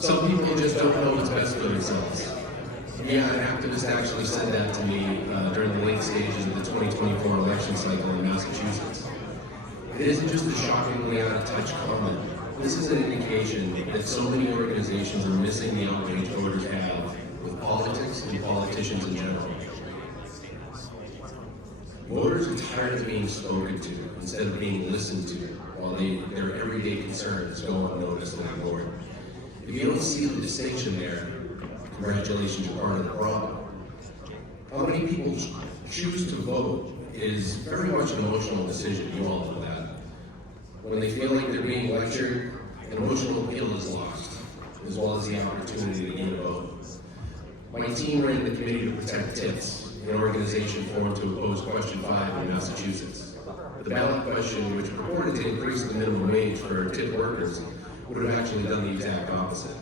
Some people just don't know what's best for themselves. Yeah, an activist actually said that to me during the late stages of the 2024 election cycle in Massachusetts. It isn't just a shockingly out-of-touch comment. This is an indication that so many organizations are missing the outrage voters have with politics and politicians in general. Voters are tired of being spoken to instead of being listened to while their everyday concerns go unnoticed and ignored. If you don't see the distinction there, congratulations, you're part of the problem. How many people choose to vote is very much an emotional decision, you all know that. When they feel like they're being lectured, an emotional appeal is lost, as well as the opportunity to gain a vote. My team ran the Committee to Protect TIPS, an organization formed to oppose Question 5 in Massachusetts. The ballot question, which purported to increase the minimum wage for TIP workers, would have actually done the exact opposite.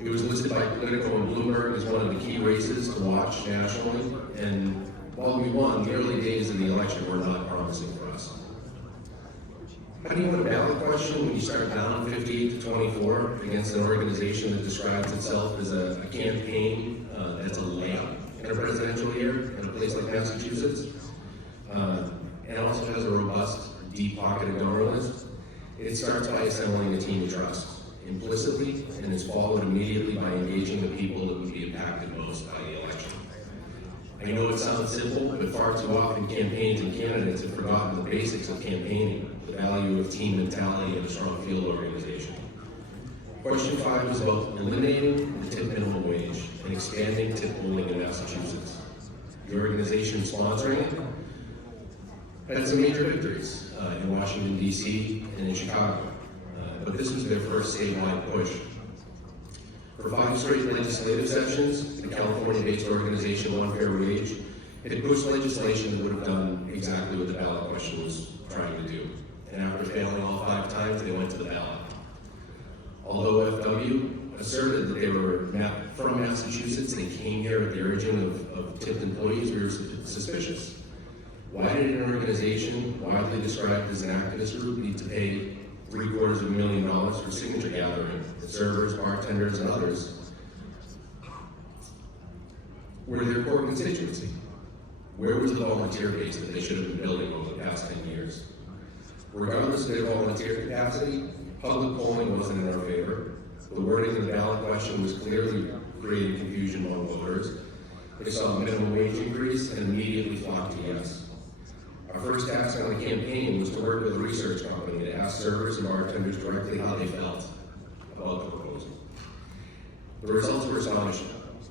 It was listed by Politico and Bloomberg as one of the key races to watch nationally, and while we won, the early days of the election were not promising for us. How do you win a ballot question when you start down 58 to 24 against an organization that describes itself as a campaign that's a layup in a presidential year in a place like Massachusetts, and also has a robust, deep-pocketed donor list? It starts by assembling a team of trust, implicitly, and is followed immediately by engaging the people that would be impacted most by the election. I know it sounds simple, but far too often campaigns and candidates have forgotten the basics of campaigning, the value of team mentality and a strong field organization. Question 5 was about eliminating the TIP minimum wage and expanding TIP polling in Massachusetts. The organization sponsoring it had some major victories in Washington, D.C. and in Chicago, but this was their first statewide push. For 5 straight legislative sessions, the California-based organization One Fair Wage had pushed legislation that would have done exactly what the ballot question was trying to do. And after failing all 5 times, they went to the ballot. Although FW asserted that they were from Massachusetts, they came here at the urging of tipped employees, we were suspicious. Why did an organization widely described as an activist group need to pay $750,000 for signature gathering? Servers, bartenders, and others were their core constituency. Where was the volunteer base that they should have been building over the past 10 years? Regardless of their volunteer capacity, public polling wasn't in our favor. The wording of the ballot question was clearly creating confusion among voters. They saw a minimum wage increase and immediately flocked to yes. Our first task on the campaign was to work with a research company to ask servers and bartenders directly how they felt about the proposal. The results were astonishing.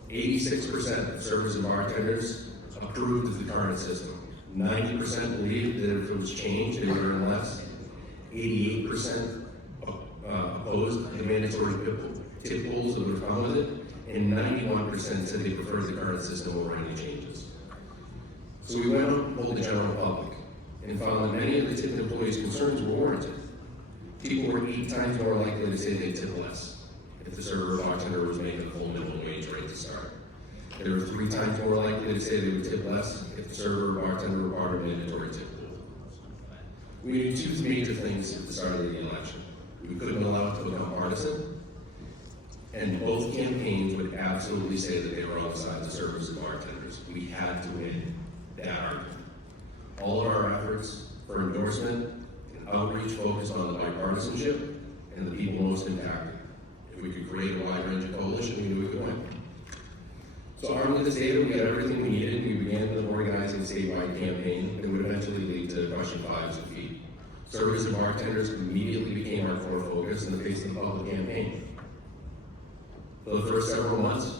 86% of servers and bartenders approved of the current system. 90% believed that if it was changed, they would earn less. 88% opposed the mandatory tip pools that would come with it, and 91% said they preferred the current system over any changes. So we went out and polled the general public and found that many of the tipped employees' concerns were warranted. People were 8 times more likely to say they'd tip less if the server or bartender was making a full minimum wage rate to start. They were 3 times more likely to say they would tip less if the server or bartender were part of a mandatory tip pool. We knew 2 major things at the start of the election. We couldn't have been allowed to become partisan, and both campaigns would absolutely say that they were on the side of the servers and bartenders. We had to win that argument. All of our efforts for endorsement and outreach focused on the bipartisanship and the people most impacted. If we could create a wide range of coalition, we knew we could win. So armed with this data, we got everything we needed. We began the organizing statewide campaign that would eventually lead to Question 5's defeat. Servers and bartenders immediately became our core focus in the face of the public campaign. For the first several months,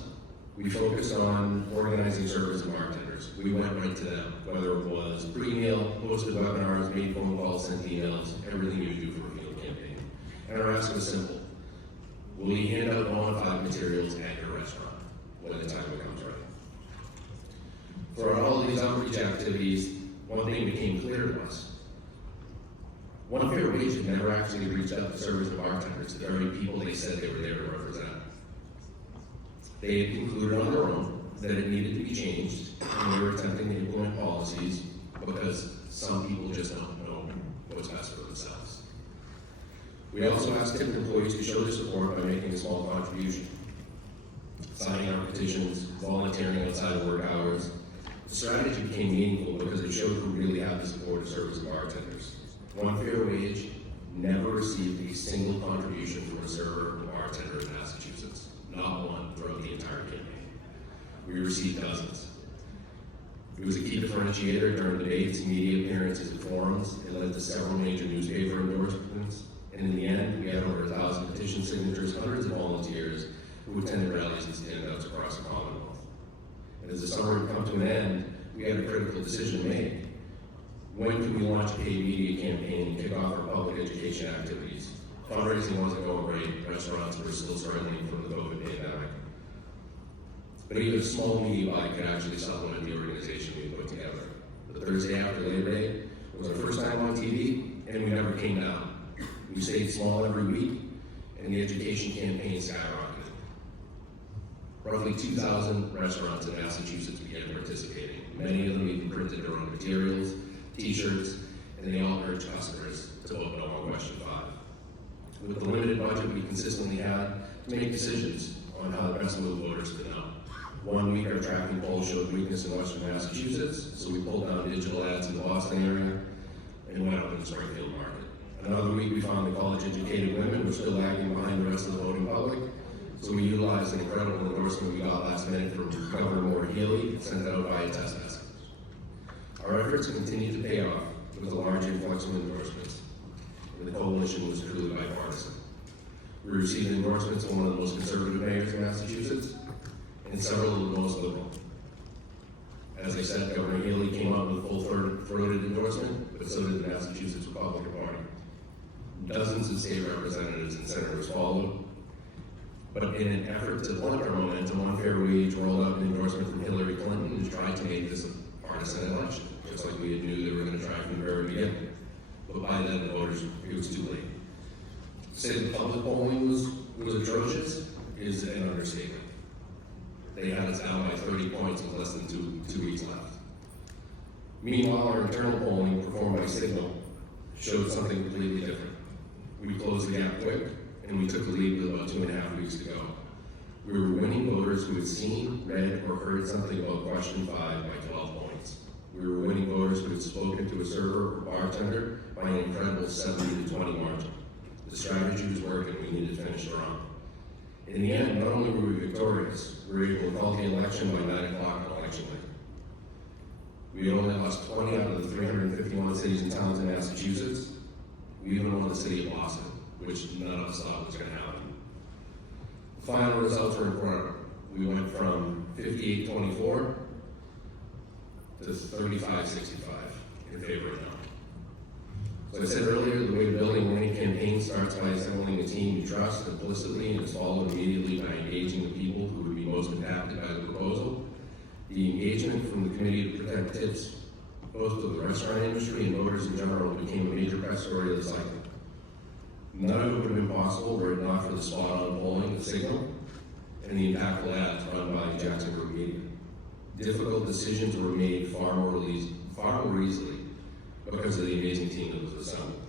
we focused on organizing servers and bartenders. We went right to them, whether it was pre-mail, posted webinars, made phone calls, sent emails, everything you do for a field campaign. And our ask was simple. Will you hand out bona fide materials at your restaurant when the time becomes right? For all of these outreach activities, one thing became clear to us. One Fair Wage had never actually reached out to servers and bartenders, the very people they said they were there to represent. They had concluded on their own that it needed to be changed, and we were attempting to implement policies because some people just don't know what's best for themselves. We also asked tipped employees to show their support by making a small contribution, signing our petitions, volunteering outside of work hours. The strategy became meaningful because it showed who really had the support to serve as bartenders. One Fair Wage never received a single contribution from a server or bartender in Massachusetts, not one throughout the entire campaign. We received dozens. It was a key differentiator during debates, media appearances, and forums. It led to several major newspaper endorsements. And in the end, we had over 1,000 petition signatures, hundreds of volunteers who attended rallies and standouts across the Commonwealth. And as the summer had come to an end, we had a critical decision to make. When could we launch a paid media campaign and kick off our public education activities? Fundraising wasn't going great. Restaurants were still struggling from the COVID pandemic. But even a small media buy could actually supplement the organization we put together. The Thursday after Labor Day was our first time on TV, and we never came down. We stayed small every week, and the education campaign skyrocketed. Roughly 2,000 restaurants in Massachusetts began participating. Many of them even printed their own materials, t-shirts, and they all urged customers to vote no on question 5. With the limited budget we consistently had to make decisions on how to best move voters to no. One week our tracking poll showed weakness in western Massachusetts, so we pulled down digital ads in the Boston area and went up in the Springfield market. Another week we found that college-educated women were still lagging behind the rest of the voting public, so we utilized an incredible endorsement we got last minute from Governor Healy, sent out via text message. Our efforts continued to pay off with a large influx of endorsements, and the coalition was truly bipartisan. We received endorsements from one of the most conservative mayors in Massachusetts, and several of the most liberal. As I said, Governor Healy came out with a full-throated endorsement, but so did the Massachusetts Republican Party. Dozens of state representatives and senators followed, but in an effort to blunt our momentum, One Fair Wage rolled out an endorsement from Hillary Clinton and tried to make this a partisan election, just like we knew they were going to try from the very beginning. But by then, the voters, it was too late. To say the public polling was atrocious is an understatement. They had us down by 30 points with less than two weeks left. Meanwhile, our internal polling, performed by Signal, showed something completely different. We closed the gap quick, and we took the lead with about 2.5 weeks to go. We were winning voters who had seen, read, or heard something about question 5 by 12 points. We were winning voters who had spoken to a server or bartender by an incredible 70 to 20 margin. The strategy was working, we needed to finish strong. In the end, not only were we victorious, we were able to call the election by 9 o'clock on election night. We only lost 20 out of the 351 cities and towns in Massachusetts. We even won the city of Boston, which none of us thought was going to happen. The final results were incredible. We went from 58-24 to 35-65 in favor of no. As I said earlier, the way to building a winning campaign starts by assembling a team you trust implicitly and is followed immediately by engaging the people who would be most impacted by the proposal. The engagement from the Committee to Protect Tips, both of the restaurant industry and voters in general, became a major press story of the cycle. None of it would have been possible were it not for the spot-on polling at Signal and the impactful ads run by Jackson Group Media. Difficult decisions were made far more easily because of the amazing team that was assembled.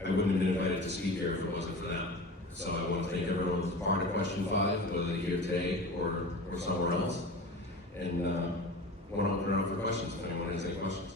I wouldn't have been invited to speak here if it wasn't for them. So I want to thank everyone who was part of question 5, whether they're here today or somewhere else. And I want to open it up for questions if anyone has any questions.